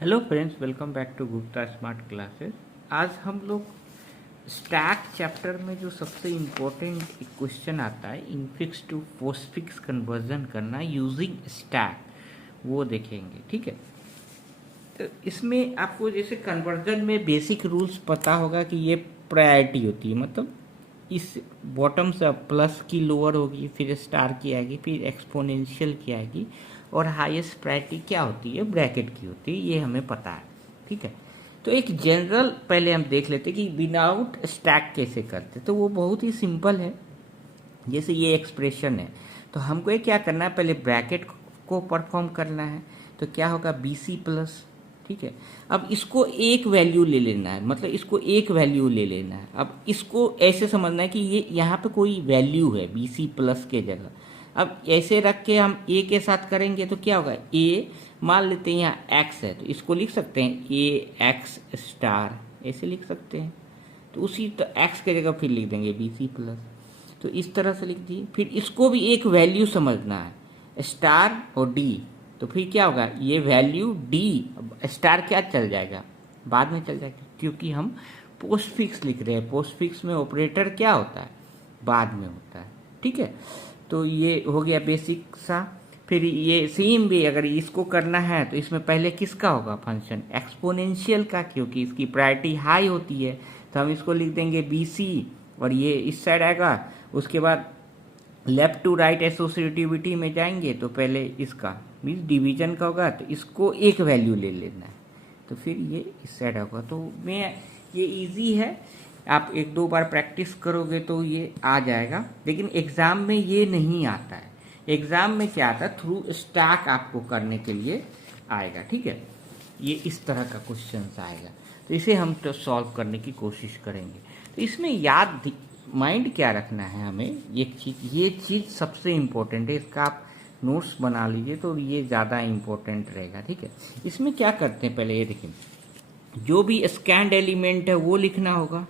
Hello friends, welcome back to Gupta smart classes. आज हम लोग स्टैक चैप्टर में जो सबसे इम्पोर्टेंट क्वेश्चन आता है, इनफिक्स टू पोस्टफिक्स कन्वर्जन करना यूजिंग स्टैक, वो देखेंगे। ठीक है, तो इसमें आपको जैसे कन्वर्जन में बेसिक रूल्स पता होगा कि ये प्रायोरिटी होती है, मतलब इस बॉटम से प्लस की लोअर होगी, फिर स्टार की आएगी, फिर एक्सपोनेंशियल की आएगी, और हाईएस्ट प्रायोरिटी क्या होती है, ब्रैकेट की होती है। ये हमें पता है। ठीक है, तो एक जनरल पहले हम देख लेते कि विदाउट स्टैक कैसे करते। तो वो बहुत ही सिंपल है। जैसे ये एक्सप्रेशन है, तो हमको ये क्या करना है, पहले ब्रैकेट को परफॉर्म करना है। तो क्या होगा, बी सी प्लस। ठीक है, अब इसको एक वैल्यू ले लेना है, मतलब इसको एक वैल्यू ले लेना है। अब इसको ऐसे समझना है कि ये यहाँ पे कोई वैल्यू है बी सी प्लस के जगह। अब ऐसे रख के हम ए के साथ करेंगे तो क्या होगा, ए मान लेते हैं यहाँ एक्स है, तो इसको लिख सकते हैं ए एक्स स्टार, ऐसे लिख सकते हैं। तो उसी तो एक्स के जगह फिर लिख देंगे बी सी प्लस, तो इस तरह से लिख दिए। फिर इसको भी एक वैल्यू समझना है, स्टार और डी। तो फिर क्या होगा, ये वैल्यू डी, स्टार क्या चल जाएगा, बाद में चल जाएगा, क्योंकि हम पोस्ट फिक्स लिख रहे हैं। पोस्ट फिक्स में ऑपरेटर क्या होता है, बाद में होता है। ठीक है, तो ये हो गया बेसिक सा। फिर ये सेम भी अगर इसको करना है तो इसमें पहले किसका होगा, फंक्शन एक्सपोनेंशियल का, क्योंकि इसकी प्रायोरिटी हाई होती है। तो हम इसको लिख देंगे बी सी, और ये इस साइड आएगा। उसके बाद लेफ्ट टू राइट एसोसिएटिविटी में जाएंगे, तो पहले इसका मीन्स डिवीजन का होगा, तो इसको एक वैल्यू ले लेना है, तो फिर ये इस साइड होगा। तो मैं ये इजी है, आप एक दो बार प्रैक्टिस करोगे तो ये आ जाएगा। लेकिन एग्ज़ाम में ये नहीं आता है। एग्ज़ाम में क्या आता है, थ्रू स्टैक आपको करने के लिए आएगा। ठीक है, ये इस तरह का क्वेश्चन आएगा, तो इसे हम तो सॉल्व करने की कोशिश करेंगे। तो इसमें याद माइंड क्या रखना है हमें, ये चीज़ सबसे इम्पोर्टेंट है। इसका आप नोट्स बना लीजिए तो ये ज़्यादा इम्पोर्टेंट रहेगा। ठीक है, इसमें क्या करते हैं, पहले ये देखिए, जो भी स्कैंड एलिमेंट है वो लिखना होगा,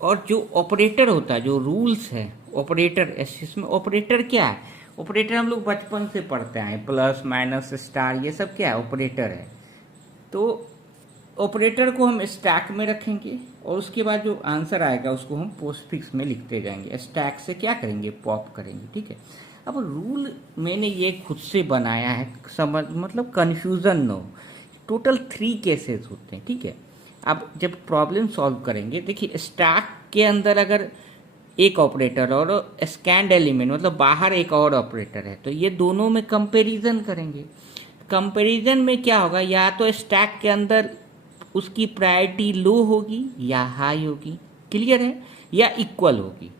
और जो ऑपरेटर होता है, जो रूल्स है ऑपरेटर, इसमें ऑपरेटर क्या है, ऑपरेटर हम लोग बचपन से पढ़ते हैं, प्लस माइनस स्टार, ये सब क्या है, ऑपरेटर है। तो ऑपरेटर को हम स्टैक में रखेंगे, और उसके बाद जो आंसर आएगा उसको हम पोस्टफिक्स में लिखते जाएंगे। स्टैक से क्या करेंगे, पॉप करेंगे। ठीक है, अब रूल मैंने ये खुद से बनाया है, समझ मतलब कन्फ्यूज़न न हो। टोटल 3 केसेस होते हैं। ठीक है, अब जब प्रॉब्लम सॉल्व करेंगे, देखिए स्टैक के अंदर अगर एक ऑपरेटर और स्कैंड एलिमेंट मतलब बाहर एक और ऑपरेटर है, तो ये दोनों में कंपैरिजन करेंगे। कंपैरिजन में क्या होगा, या तो स्टैक के अंदर उसकी प्रायोरिटी लो होगी या हाई होगी, क्लियर है, या इक्वल होगी।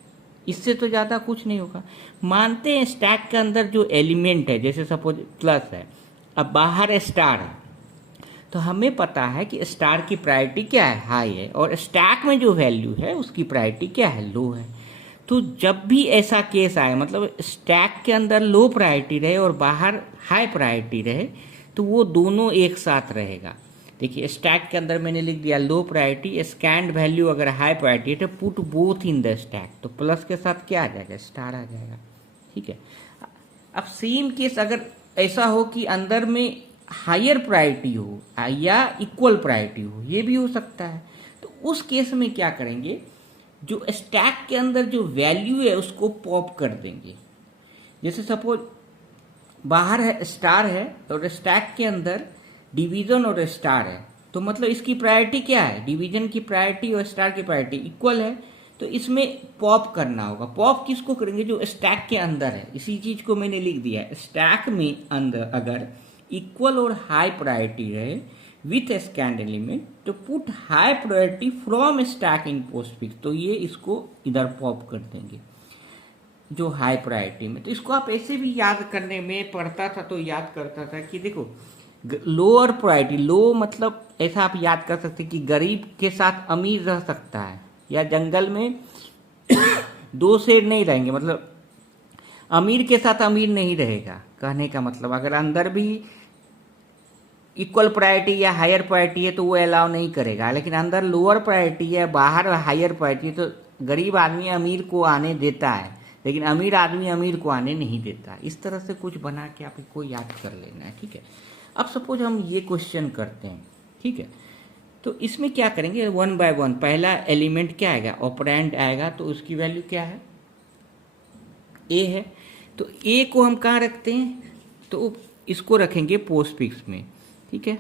इससे तो ज़्यादा कुछ नहीं होगा। मानते हैं स्टैक के अंदर जो एलिमेंट है, जैसे सपोज प्लस है, अब बाहर स्टार है, तो हमें पता है कि स्टार की प्रायोरिटी क्या है, हाई है, और स्टैक में जो वैल्यू है उसकी प्रायोरिटी क्या है, लो है। तो जब भी ऐसा केस आए, मतलब स्टैक के अंदर लो प्रायोरिटी रहे और बाहर हाई प्रायोरिटी रहे, तो वो दोनों एक साथ रहेगा। देखिए स्टैक के अंदर मैंने लिख दिया लो प्रायोरिटी, स्कैंड वैल्यू अगर हाई प्रायोरिटी है तो put both in the stack, तो प्लस के साथ क्या आ जाएगा, स्टार आ जाएगा। ठीक है, अब सेम केस अगर ऐसा हो कि अंदर में हायर प्रायोरिटी हो या इक्वल प्रायोरिटी हो, ये भी हो सकता है। तो उस केस में क्या करेंगे, जो स्टैक के अंदर जो वैल्यू है उसको पॉप कर देंगे। जैसे सपोज बाहर है स्टार है, और स्टैक के अंदर डिवीजन और स्टार है, तो मतलब इसकी प्रायोरिटी क्या है, डिवीजन की प्रायोरिटी और स्टार की प्रायोरिटी इक्वल है, तो इसमें पॉप करना होगा। पॉप किसको करेंगे, जो स्टैक के अंदर है। इसी चीज को मैंने लिख दिया है, स्टैक में अंदर अगर इक्वल और हाई प्रायोरिटी रहे विथ स्कैंड एलिमेंट, तो put high priority from stack in postfix, तो ये इसको इधर पॉप कर देंगे जो हाई प्रायोरिटी में। तो इसको आप ऐसे भी याद करने में पढ़ता था तो याद करता था कि देखो लोअर प्रायोरिटी, लो मतलब ऐसा आप याद कर सकते कि गरीब के साथ अमीर रह सकता है, या जंगल में दो शेर नहीं रहेंगे, मतलब अमीर के साथ अमीर नहीं रहेगा। कहने का मतलब अगर अंदर भी इक्वल प्रायोरिटी या हायर प्रायोरिटी है तो वो अलाउ नहीं करेगा, लेकिन अंदर लोअर प्रायोरिटी है, बाहर हायर प्रायोरिटी है, तो गरीब आदमी अमीर को आने देता है, लेकिन अमीर आदमी अमीर को आने नहीं देता। इस तरह से कुछ बना के आप इसको याद कर लेना है। ठीक है, अब सपोज हम ये क्वेश्चन करते हैं, ठीक है, तो इसमें क्या करेंगे, 1 बाय 1 पहला एलिमेंट क्या आएगा, ऑपरेंड आएगा, तो उसकी वैल्यू क्या है, ए है। तो ए को हम कहाँ रखते हैं, तो इसको रखेंगे पोस्टफिक्स में, ठीक है।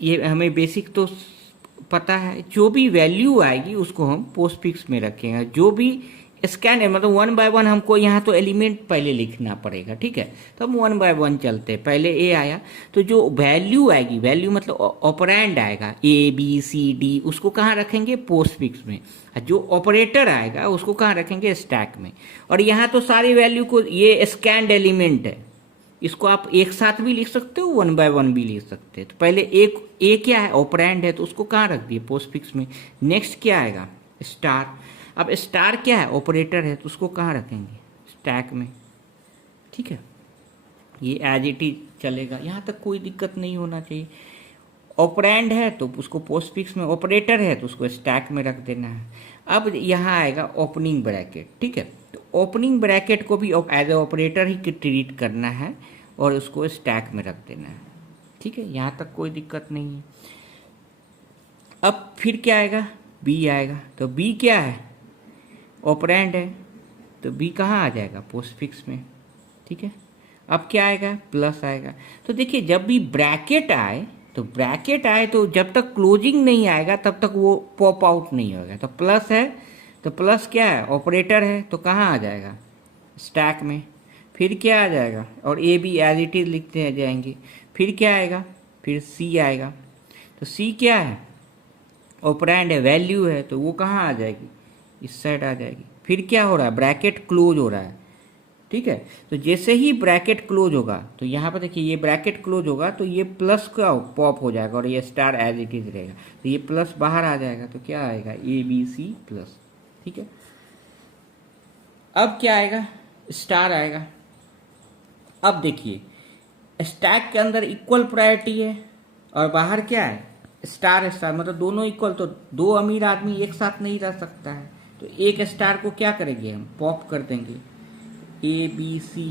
ये हमें बेसिक तो पता है, जो भी वैल्यू आएगी उसको हम पोस्टफिक्स में रखेंगे। जो भी स्कैन है, मतलब 1 बाय 1 हमको यहाँ तो एलिमेंट पहले लिखना पड़ेगा, ठीक है। तो हम 1 बाय 1 चलते हैं, पहले ए आया, तो जो वैल्यू आएगी, वैल्यू मतलब ऑपरेंड आएगा ए बी सी डी, उसको कहाँ रखेंगे, पोस्टफिक्स में। जो ऑपरेटर आएगा उसको कहाँ रखेंगे, स्टैक में। और यहाँ तो सारी वैल्यू को, ये स्कैंड एलिमेंट है, इसको आप एक साथ भी लिख सकते हो, 1 बाय 1 भी लिख सकते हैं। तो पहले एक ए क्या है, ऑपरेंड है, तो उसको कहाँ रख दिए, पोस्टफिक्स में। नेक्स्ट क्या आएगा, स्टार। अब स्टार क्या है, ऑपरेटर है, तो उसको कहाँ रखेंगे, स्टैक में, ठीक है। ये एज इट इज चलेगा, यहाँ तक कोई दिक्कत नहीं होना चाहिए। ऑपरेंड है तो उसको पोस्टफिक्स में, ऑपरेटर है तो उसको स्टैक में रख देना है। अब यहाँ आएगा ओपनिंग ब्रैकेट, ठीक है। तो ओपनिंग ब्रैकेट को भी एज ए ऑपरेटर ही ट्रीट करना है और उसको स्टैक में रख देना है, ठीक है। यहाँ तक कोई दिक्कत नहीं है। अब फिर क्या आएगा, बी आएगा। तो बी क्या है, ऑपरेंड है, तो बी कहाँ आ जाएगा, पोस्टफिक्स में, ठीक है। अब क्या आएगा, प्लस आएगा। तो देखिए जब भी ब्रैकेट आए, तो ब्रैकेट आए तो जब तक क्लोजिंग नहीं आएगा तब तक वो पॉप आउट नहीं होगा। तो प्लस है, तो प्लस क्या है, ऑपरेटर है, तो कहाँ आ जाएगा, स्टैक में। फिर क्या आ जाएगा, और A B as it is लिखते जाएंगे। फिर क्या आएगा, फिर सी आएगा। तो सी क्या है, ऑपरेंड है, वैल्यू है, तो वो कहाँ आ जाएगी, इस साइड आ जाएगी। फिर क्या हो रहा है, ब्रैकेट क्लोज हो रहा है, ठीक है। तो जैसे ही ब्रैकेट क्लोज होगा, तो यहाँ पर देखिए ये ब्रैकेट क्लोज होगा तो ये प्लस का पॉप हो जाएगा और ये स्टार एज इट इज रहेगा। तो ये प्लस बाहर आ जाएगा, तो क्या आएगा, ए बी सी प्लस, ठीक है। अब क्या आएगा, स्टार आएगा। अब देखिए स्टैक के अंदर इक्वल प्रायोरिटी है और बाहर क्या है, स्टार स्टार, मतलब दोनों इक्वल। तो दो अमीर आदमी एक साथ नहीं रह सकता है, तो एक स्टार को क्या करेंगे, हम पॉप कर देंगे, A B C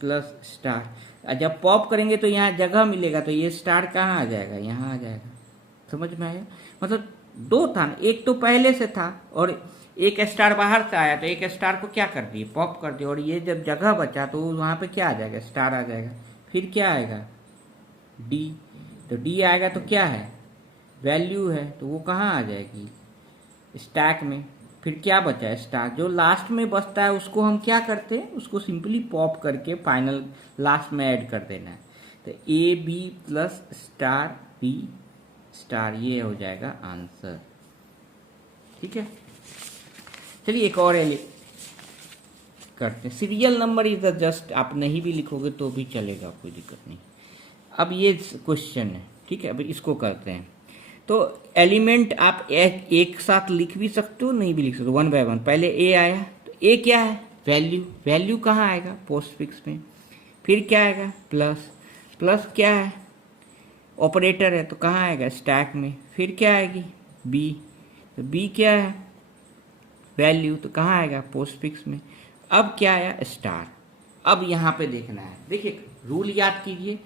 plus star. जब पॉप करेंगे तो यहाँ जगह मिलेगा, तो ये स्टार कहाँ आ जाएगा, यहाँ आ जाएगा। समझ में आया, मतलब दो था ना, एक तो पहले से था और एक स्टार बाहर से आया, तो एक स्टार को क्या कर दिए, पॉप कर दिया, और ये जब जगह बचा तो वहाँ पे क्या आ जाएगा, स्टार आ जाएगा। फिर क्या आएगा, डी। तो डी आएगा तो क्या है, वैल्यू है, तो वो कहाँ आ जाएगी, स्टैक में। फिर क्या बचा है, स्टार। जो लास्ट में बचता है उसको हम क्या करते हैं, उसको सिंपली पॉप करके फाइनल लास्ट में ऐड कर देना है। तो A B plus star B star, ये हो जाएगा आंसर, ठीक है। चलिए एक और करते हैं। Serial number is the just, आप नहीं भी लिखोगे तो भी चलेगा, कोई दिक्कत नहीं। अब ये क्वेश्चन है, ठीक है। अब इसको करते हैं। तो एलिमेंट आप एक साथ लिख भी सकते हो, नहीं भी लिख सकते, 1 बाय 1। पहले ए आया, तो ए क्या है, वैल्यू। वैल्यू कहाँ आएगा, पोस्टफिक्स में। फिर क्या आएगा, प्लस। प्लस क्या है, ऑपरेटर है, तो कहाँ आएगा, स्टैक में। फिर क्या आएगी, बी। तो बी क्या है, वैल्यू, तो कहाँ आएगा, पोस्टफिक्स में। अब क्या आया, स्टार। अब यहाँ पे देखना है, देखिए रूल याद कीजिए,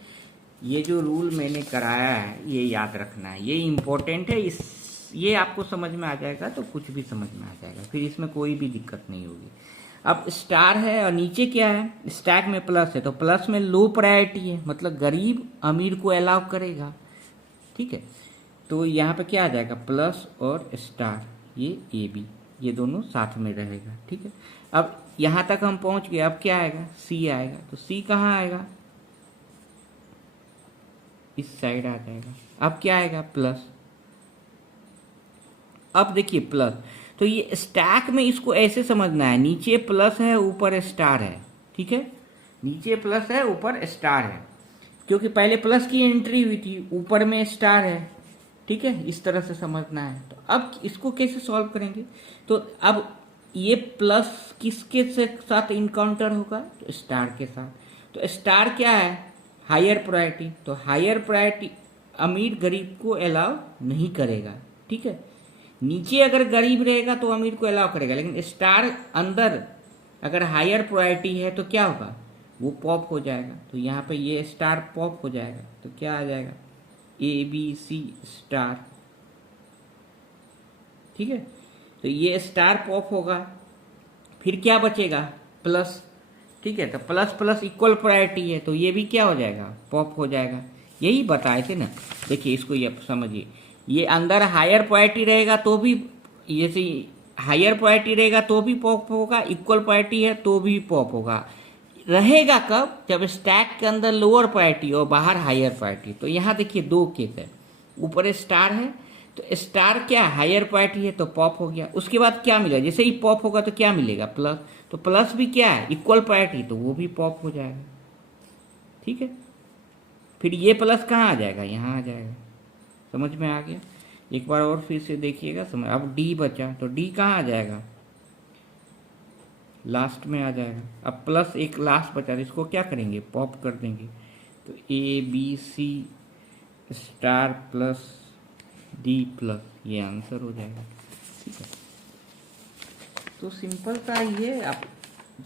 ये जो रूल मैंने कराया है ये याद रखना है, ये इम्पोर्टेंट है। ये आपको समझ में आ जाएगा तो कुछ भी समझ में आ जाएगा, फिर इसमें कोई भी दिक्कत नहीं होगी। अब स्टार है और नीचे क्या है, स्टैक में प्लस है, तो प्लस में लो प्रायोरिटी है, मतलब गरीब अमीर को अलाउ करेगा, ठीक है। तो यहाँ पे क्या आ जाएगा, प्लस और स्टार, ये ए बी, ये दोनों साथ में रहेगा, ठीक है। अब यहाँ तक हम पहुँच गए। अब क्या आएगा, सी आएगा। तो सी कहाँ आएगा, इस साइड आ जाएगा। अब क्या आएगा, प्लस। अब देखिए प्लस, तो ये स्टैक में इसको ऐसे समझना है, नीचे प्लस है ऊपर स्टार है, ठीक है। नीचे प्लस है ऊपर स्टार है, क्योंकि पहले प्लस की एंट्री हुई थी, ऊपर में स्टार है, ठीक है। इस तरह से समझना है। तो अब इसको कैसे सॉल्व करेंगे, तो अब ये प्लस किसके साथ इनकाउंटर होगा, तो स्टार के साथ। तो स्टार क्या है, हायर प्रायोरिटी, तो हायर प्रायोरिटी अमीर गरीब को अलाउ नहीं करेगा, ठीक है। नीचे अगर गरीब रहेगा तो अमीर को अलाउ करेगा, लेकिन स्टार अंदर अगर हायर प्रायोरिटी है तो क्या होगा, वो पॉप हो जाएगा। तो यहाँ पे ये स्टार पॉप हो जाएगा, तो क्या आ जाएगा, ABC स्टार। ठीक है, तो ये स्टार पॉप होगा, फिर क्या बचेगा, प्लस। ठीक है, तो प्लस प्लस इक्वल प्रायोरिटी है, तो ये भी क्या हो जाएगा, पॉप हो जाएगा। यही बताए थे ना। देखिए इसको ये समझिए, ये अंदर हायर प्रायोरिटी रहेगा तो भी, जैसे हायर प्रायोरिटी रहेगा तो भी पॉप होगा, इक्वल प्रायोरिटी है तो भी पॉप होगा। रहेगा कब, जब स्टैक के अंदर लोअर प्रायोरिटी और बाहर हायर प्रायोरिटी। तो यहाँ देखिए दो केस है, ऊपर स्टार है तो स्टार क्या हायर प्रायोरिटी है तो पॉप हो गया। उसके बाद क्या मिलेगा, जैसे ही पॉप होगा तो क्या मिलेगा, प्लस। तो प्लस भी क्या है, इक्वल प्रायोरिटी, तो वो भी पॉप हो जाएगा। ठीक है, फिर ये प्लस कहाँ आ जाएगा, यहाँ आ जाएगा। समझ में आ गया। एक बार और फिर से देखिएगा समझ। अब डी बचा, तो डी कहाँ आ जाएगा, लास्ट में आ जाएगा। अब प्लस एक लास्ट बचा, इसको क्या करेंगे, पॉप कर देंगे। तो ABC star plus D plus, ये आंसर हो जाएगा। ठीक है, तो सिंपल सा ये, आप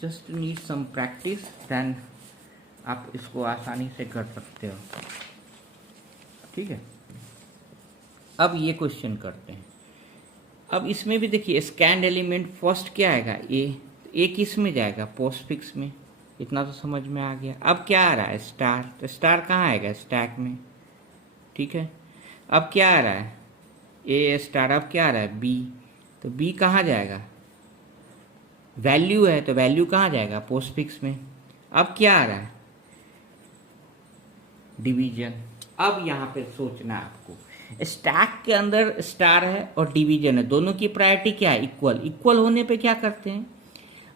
just need some practice, then आप इसको आसानी से कर सकते हो। ठीक है, अब ये क्वेश्चन करते हैं। अब इसमें भी देखिए स्कैंड एलिमेंट फर्स्ट क्या आएगा, ए किस में जाएगा, पोस्टफिक्स में। इतना तो समझ में आ गया। अब क्या आ रहा है, स्टार। तो स्टार कहाँ आएगा, स्टैक में। ठीक है, अब क्या आ रहा है, ए स्टार। अब क्या आ रहा है, बी। तो बी कहाँ जाएगा, वैल्यू है तो वैल्यू कहाँ जाएगा, पोस्टफिक्स में। अब क्या आ रहा है, डिवीजन। अब यहाँ पे सोचना है आपको, स्टैक के अंदर स्टार है और डिवीजन है, दोनों की प्रायोरिटी क्या है, इक्वल। इक्वल होने पे क्या करते हैं,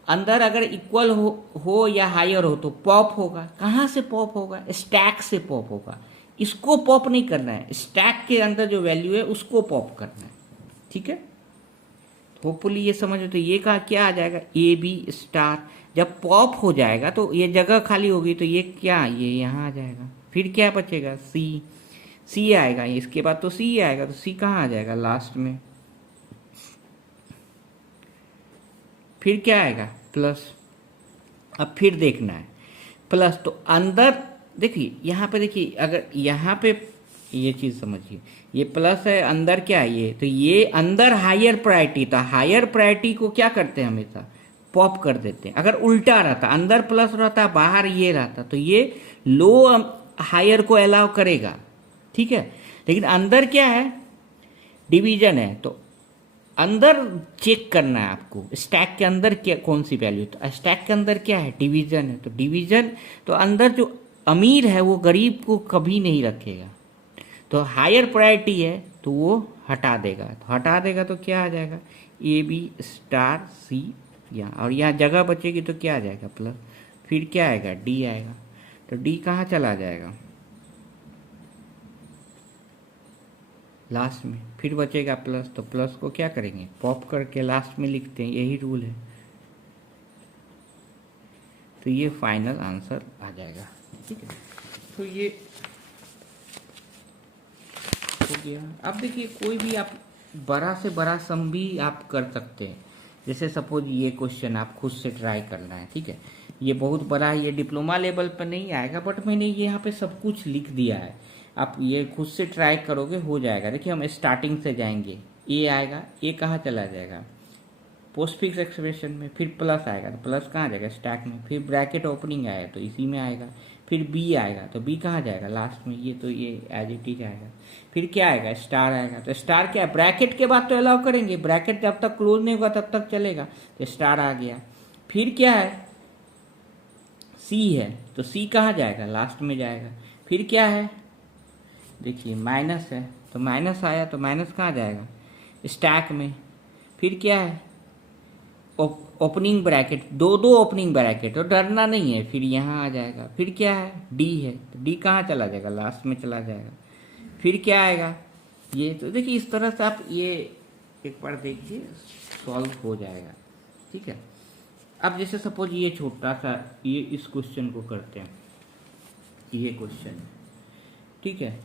अंदर अगर इक्वल हो या हायर हो तो पॉप होगा। कहाँ से पॉप होगा, स्टैक से पॉप होगा। इसको पॉप नहीं करना है, स्टैक के अंदर जो वैल्यू है उसको पॉप करना है। ठीक है, होपफुली ये समझ। तो ये का क्या आ जाएगा, AB स्टार। जब पॉप हो जाएगा तो ये जगह खाली होगी, तो ये क्या, ये यहाँ आ जाएगा। फिर क्या बचेगा, सी आएगा। इसके बाद तो सी आएगा, तो सी कहाँ आ जाएगा, लास्ट में। फिर क्या आएगा, प्लस। अब फिर देखना है प्लस, तो अंदर देखिए, यहाँ पे देखिए, अगर यहाँ पे ये चीज़ समझिए, ये प्लस है, अंदर क्या है ये, तो ये अंदर हायर प्रायोरिटी था। हायर प्रायोरिटी को क्या करते हैं, हमेशा पॉप कर देते हैं। अगर उल्टा रहता, अंदर प्लस रहता बाहर ये रहता, तो ये लो हायर को अलाउ करेगा। ठीक है, लेकिन अंदर क्या है, डिवीजन है, तो अंदर चेक करना है आपको, स्टैक के अंदर क्या, कौन सी वैल्यू। तो स्टैक के अंदर क्या है, डिवीजन है, तो डिवीजन, तो अंदर जो अमीर है वो गरीब को कभी नहीं रखेगा। तो हायर प्रायोरिटी है तो वो हटा देगा। तो हटा देगा तो क्या आ जाएगा, AB स्टार C यहाँ, और यहाँ जगह बचेगी तो क्या आ जाएगा, प्लस। फिर क्या आएगा, D आएगा। तो D कहाँ चला जाएगा, लास्ट में। फिर बचेगा प्लस, तो प्लस को क्या करेंगे, पॉप करके लास्ट में लिखते हैं, यही रूल है। तो ये फाइनल आंसर आ जाएगा। ठीक है, तो ये हो गया। अब देखिए कोई भी आप बड़ा से बड़ा सम भी आप कर सकते हैं। जैसे सपोज ये क्वेश्चन आप खुद से ट्राई करना है। ठीक है, ये बहुत बड़ा है, ये डिप्लोमा लेवल पर नहीं आएगा, बट मैंने ये यहाँ पे सब कुछ लिख दिया है। आप ये खुद से ट्राई करोगे, हो जाएगा। देखिए हम स्टार्टिंग से जाएंगे, ए आएगा, ए कहाँ चला जाएगा, पोस्टफिक्स एक्सप्रेशन में। फिर प्लस आएगा, तो प्लस कहाँ जाएगा, स्टैक में। फिर ब्रैकेट ओपनिंग आएगा तो इसी में आएगा। फिर बी आएगा, तो बी कहाँ जाएगा, लास्ट में। ये तो ये एज इट इज आएगा। फिर क्या आएगा, स्टार आएगा। तो स्टार क्या है, ब्रैकेट के बाद तो अलाउ करेंगे, ब्रैकेट जब तक क्लोज नहीं होगा तब तक चलेगा। तो स्टार आ गया। फिर क्या है, सी है, तो सी कहाँ जाएगा, लास्ट में जाएगा। फिर क्या है, देखिए माइनस है, तो माइनस आया, तो माइनस कहाँ जाएगा, स्टैक में। फिर क्या है, ओपनिंग ब्रैकेट, दो ओपनिंग ब्रैकेट, तो डरना नहीं है, फिर यहाँ आ जाएगा। फिर क्या है, डी है, तो डी कहाँ चला जाएगा, लास्ट में चला जाएगा। फिर क्या आएगा, ये। तो देखिए इस तरह से आप ये एक बार देखिए, सॉल्व हो जाएगा। ठीक है, अब जैसे सपोज ये छोटा सा, ये इस क्वेश्चन को करते हैं, ये क्वेश्चन। ठीक है,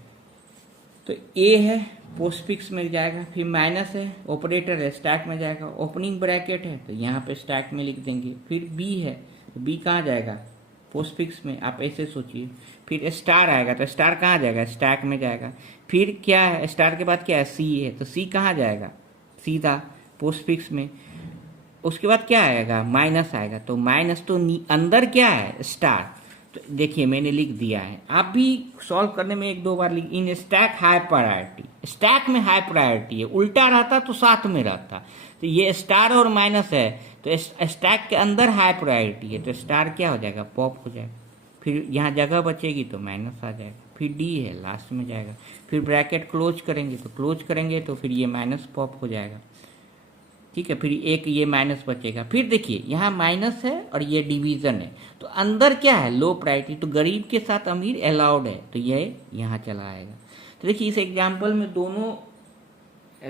तो ए है, पोस्टफिक्स में जाएगा। फिर माइनस है, ऑपरेटर है, स्टैक में जाएगा। ओपनिंग ब्रैकेट है, तो यहाँ पे स्टैक में लिख देंगे। फिर बी है, तो बी कहाँ जाएगा, पोस्टफिक्स में आप ऐसे सोचिए, फिर स्टार आएगा तो स्टार कहाँ जाएगा, स्टैक में जाएगा। फिर क्या है, स्टार के बाद क्या है, सी है, तो सी कहाँ जाएगा, सीधा पोस्टफिक्स में। उसके बाद क्या आएगा, माइनस आएगा, तो माइनस तो अंदर क्या है, स्टार। तो देखिए मैंने लिख दिया है, आप भी सॉल्व करने में एक दो बार लिख, इन स्टैक हाई प्रायोरिटी, स्टैक में हाई प्रायोरिटी है, उल्टा रहता तो साथ में रहता। तो ये स्टार और माइनस है, तो स्टैक के अंदर हाई प्रायोरिटी है, तो स्टार क्या हो जाएगा, पॉप हो जाएगा। फिर यहाँ जगह बचेगी तो माइनस आ जाएगा, फिर डी है लास्ट में जाएगा, फिर ब्रैकेट क्लोज करेंगे, तो क्लोज करेंगे तो फिर ये माइनस पॉप हो जाएगा, ठीक है। फिर एक ये माइनस बचेगा, फिर देखिए यहाँ माइनस है और ये डिवीजन है, तो अंदर क्या है, लो प्रायोरिटी, तो गरीब के साथ अमीर अलाउड है, तो ये यहाँ चला आएगा। तो देखिए इस एग्जाम्पल में दोनों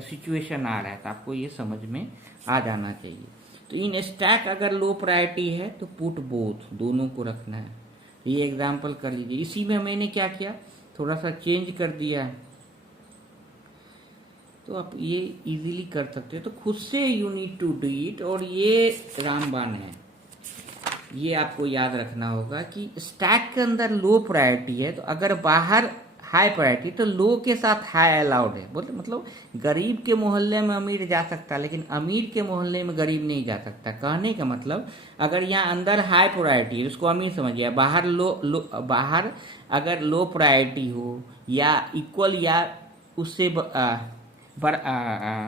सिचुएशन आ रहा है, तो आपको ये समझ में आ जाना चाहिए। तो इन स्टैक अगर लो प्रायोरिटी है तो पुट बोथ, दोनों को रखना है। तो ये एग्जाम्पल कर लीजिए, इसी में मैंने क्या किया, थोड़ा सा चेंज कर दिया है, तो आप ये इजीली कर सकते हो। तो खुद से you need to do it. और ये रामबाण है, ये आपको याद रखना होगा कि स्टैक के अंदर लो प्रायोरिटी है, तो अगर बाहर हाई प्रायोरिटी तो लो के साथ हाई अलाउड है। बोलते मतलब गरीब के मोहल्ले में अमीर जा सकता है, लेकिन अमीर के मोहल्ले में गरीब नहीं जा सकता। कहने का मतलब अगर यहाँ अंदर हाई प्रायोरिटी है उसको अमीर समझिए, बाहर बाहर अगर लो प्रायोरिटी हो या इक्वल या उससे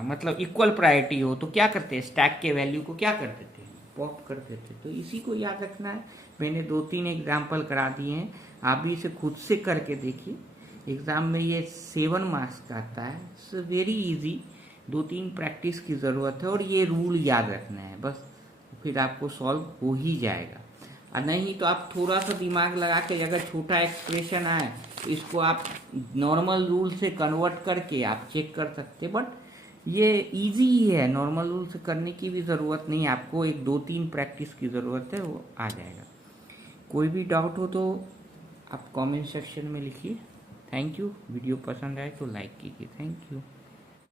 मतलब इक्वल प्रायोरिटी हो, तो क्या करते हैं, स्टैक के वैल्यू को क्या कर देते हैं, पॉप कर देते हैं। तो इसी को याद रखना है। मैंने 2-3 एग्जाम्पल करा दिए हैं, आप भी इसे खुद से करके देखिए। एग्ज़ाम में ये 7 मार्क्स का आता है, सो वेरी इजी। 2-3 प्रैक्टिस की ज़रूरत है और ये रूल याद रखना है बस, फिर आपको सॉल्व हो ही जाएगा। और नहीं तो आप थोड़ा सा दिमाग लगा के, अगर छोटा एक्सप्रेशन आए तो इसको आप नॉर्मल रूल से कन्वर्ट करके आप चेक कर सकते। बट ये इजी ही है, नॉर्मल रूल से करने की भी ज़रूरत नहीं है, आपको 1-2-3 प्रैक्टिस की ज़रूरत है, वो आ जाएगा। कोई भी डाउट हो तो आप कमेंट सेक्शन में लिखिए। Thank you. वीडियो पसंद आए तो लाइक कीजिए। Thank you.